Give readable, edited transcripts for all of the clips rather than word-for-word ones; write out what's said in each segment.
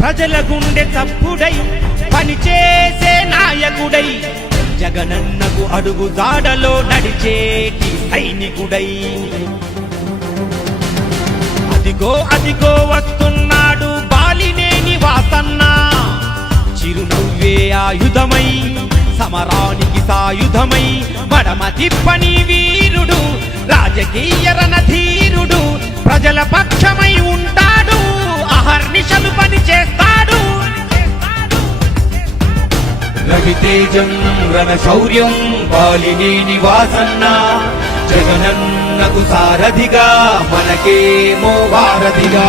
ప్రజల గుండె చప్పుడై పనిచేసే నాయకుడై జగనన్నకు అడుగు జాడలో నడిచేటి సైనికుడై అదిగో అదిగో వస్తున్నాడు బాలినేని వాసన్న చిరునవ్వే ఆయుధమై సమరానికి సాయుధమై మడమ తిప్పని వీరుడు రాజకీయ రణధీరుడు ప్రజల పక్షమై ఉంటాడు అహర్నిశలు పని చేస్తాడు రవితేజం రణశౌర్యం బాలినేని వాసన్న జగనన్నకు సారథిగా మనకేమో వారధిగా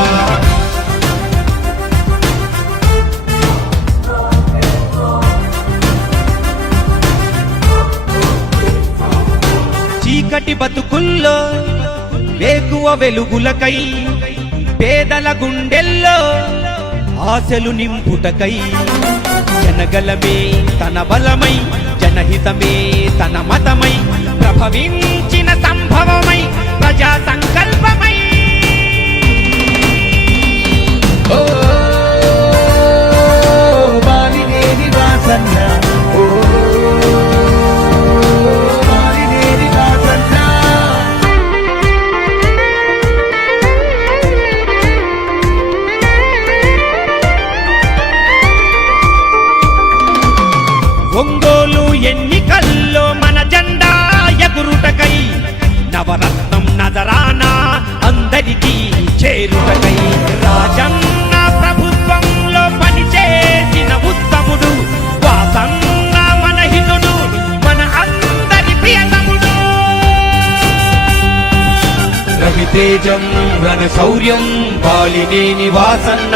చీకటి బతుకుల్లో వేకువ వెలుగులకై పేదల గుండెల్లో ఆశలు నింపుటకై జనగలమే తన బలమై జనహితమే తన మతమై ప్రభవించిన సంభవమై ప్రజా సంకల్పమై ఓ బాలినేని వాసన్న ఓ బాలినేని వాసన్న ఒంగోలు ఎన్నికల్లో మన జెండా ఎగురుటకై నవరత్నం నజరానా అందరికీ చేరుటకై రాజన్న ప్రభుత్వంలో పనిచేసిన ఉత్తముడు వాసన్న మన హితుడు మన అందరి ప్రియతముడు రవితేజం రణశౌర్యం బాలినేని వాసన్న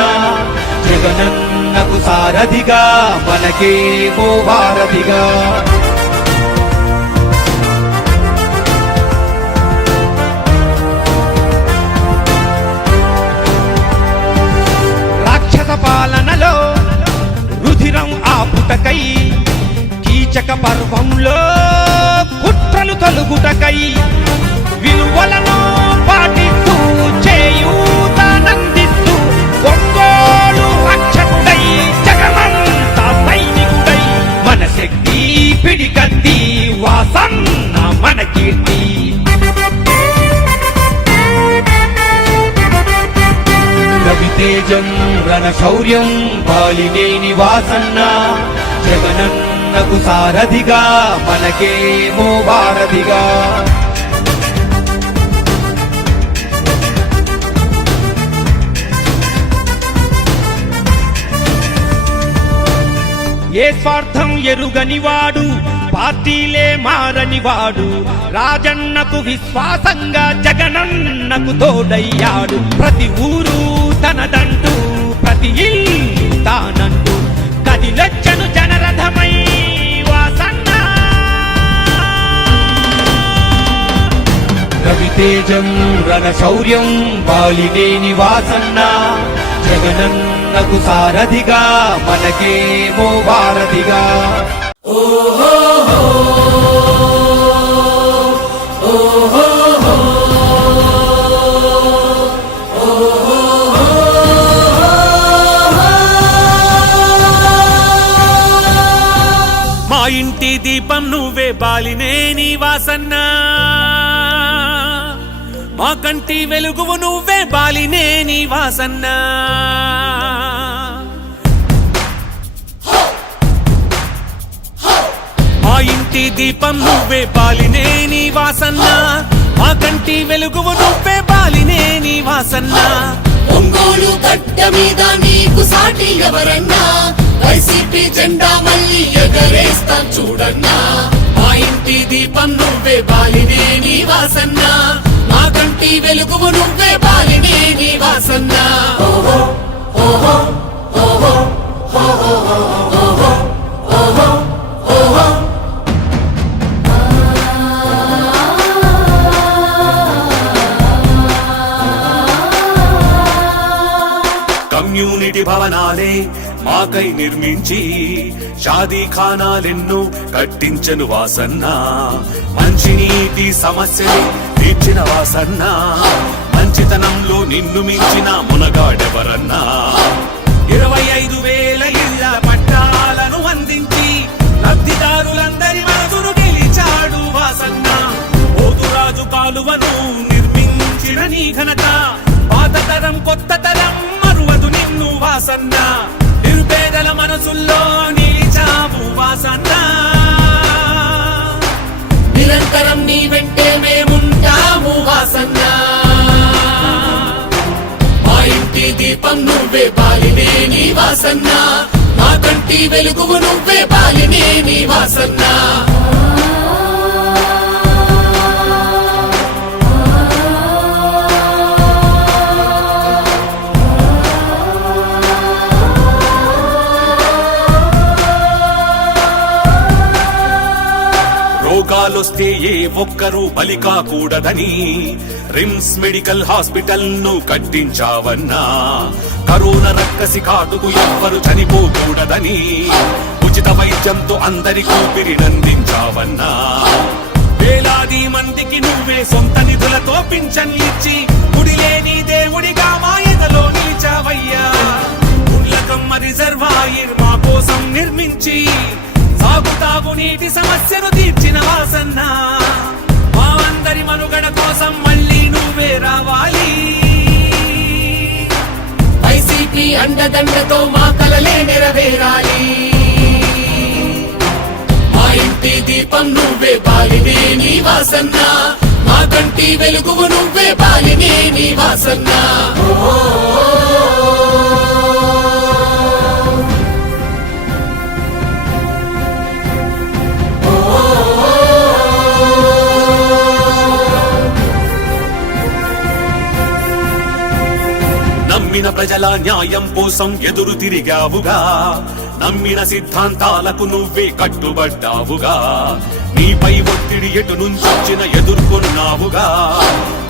జగనన్నకు సారథిగా మనకేమో వారధిగా రాక్షస పాలనలో రుధిరం ఆపుటకై కీచక పర్వంలో కుట్రలు తొలుగుటకై విలువలను పాటిస్తూ చేయూతనందిస్తూ ఒంగోలు రక్షకుడై జగమంతా సైనికుడై మన శక్తి పిడికత్తి వాసన్న మన కీర్తి రవితేజం రణశౌర్యం బాలినేని వాసన్న జగనన్నకు సారథిగా మనకేమో వారధిగా ఏ స్వార్థం ఎరుగనివాడు పార్టీలే మారనివాడు రాజన్నకు విశ్వాసంగా జగనన్నకు తోడయ్యాడు ప్రతి ఊరు తనదంటూ ప్రతి ఇల్లు తానంటూ కదిలొచ్చను జనరథమై వాసన్న రవితేజం రణశౌర్యం బాలినేని వాసన్న జగనన్నకు సారథిగా మనకేమో వారధిగా మా ఇంటి దీపం నువ్వే బాలినేని వాసన్న మా కంటి వెలుగువు నువ్వే బాలినేని వాసన్న మా ఇంటి దీపం నువ్వే బాలినేని వాసన్న మా కంటి వెలుగువు నువ్వే బాలినేని వాసన్న ఒంగోలు గడ్డ మీద నీకు సాటి ఎవరన్నా వైసీపీ జెండా మళ్ళీ ఎగరేస్తాం చూడన్నా మా ఇంటి దీపం నువ్వే బాలినేని వాసన్న మా కంటి వెలుగువు నువ్వే బాలినేని వాసన్న ఓహో ఓహో ఓహో ఓహో ఓహో ఓహో ఓహో కమ్యూనిటీ భవనాలే మాకై నిర్మించి షాదీ ఖానాలెన్నో కట్టించను వాసన్న మంచినీటి సమస్యలు తీర్చిన వాసన్న మంచితనంలో నిన్ను మించిన మునగాడెవరన్నా 20 తరం కొత్త తరం మరువదు నిన్ను వాసన్న నిరుపేదల మనసుల్లో నిలిచావు వాసన్న నిరంతరం నీ వెంటే మేముంటాము వాసన్న మా ఇంటి దీపం నువ్వే బాలినే నీ వాసన్న మా కంటి వెలుగువు నువ్వే బాలినే నీ వాసన్న రోగాలొస్తే ఏ ఒక్కరూ బలి కాకూడదని రిమ్స్ మెడికల్ హాస్పిటల్ ను కట్టించావన్నా కరోనా రక్కసి కాటుకు ఎవ్వరు చనిపోకూడదని ఉచిత వైద్యంతో అందరికీ ఊపిరినందించావన్నా వేలాది మందికి నువ్వే సొంత నిధులతో పింఛన్ ఇచ్చి గుడిలేని దేవుడిగా మా ఎదలో నిలిచావయ్యా గుండ్లకమ్మ రిజర్వాయర్ మా కోసం నిర్మించి సాగుతాగు నీటి సమస్యను తీర్చిన వాసన్న మా అందరి మనుగడ కోసం మళ్ళీ నువ్వే రావాలి వైసీపీ అండదండతో మా కలలే నెరవేరాలి మా ఇంటి దీపం నువ్వే బాలినే నీ వాసన్న మా కంటి వెలుగువు నువ్వే బాలినే నీ వాసన్న నమ్మిన ప్రజల న్యాయం కోసం ఎదురు తిరిగావుగా నమ్మిన సిద్ధాంతాలకు నువ్వే కట్టుబడ్డావుగా నీపై ఒత్తిడి ఎటు నుంచొచ్చిన ఎదుర్కొన్నావుగా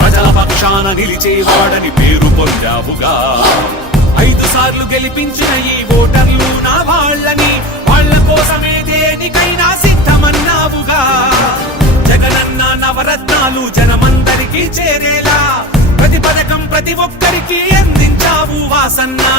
ప్రజల పక్షాన నిలిచేవాడని పేరు పొందావుగా 5 సార్లు గెలిపించిన ఈ ఓటర్లు నా వాళ్ళని వాళ్ళ కోసమే దేనికైనా సిద్ధమన్నావుగా జగనన్న నవరత్నాలు జనమందరికీ చేరేలా ప్రతి పథకం ప్రతి ఒక్కరికి అందించావు వాసన్నా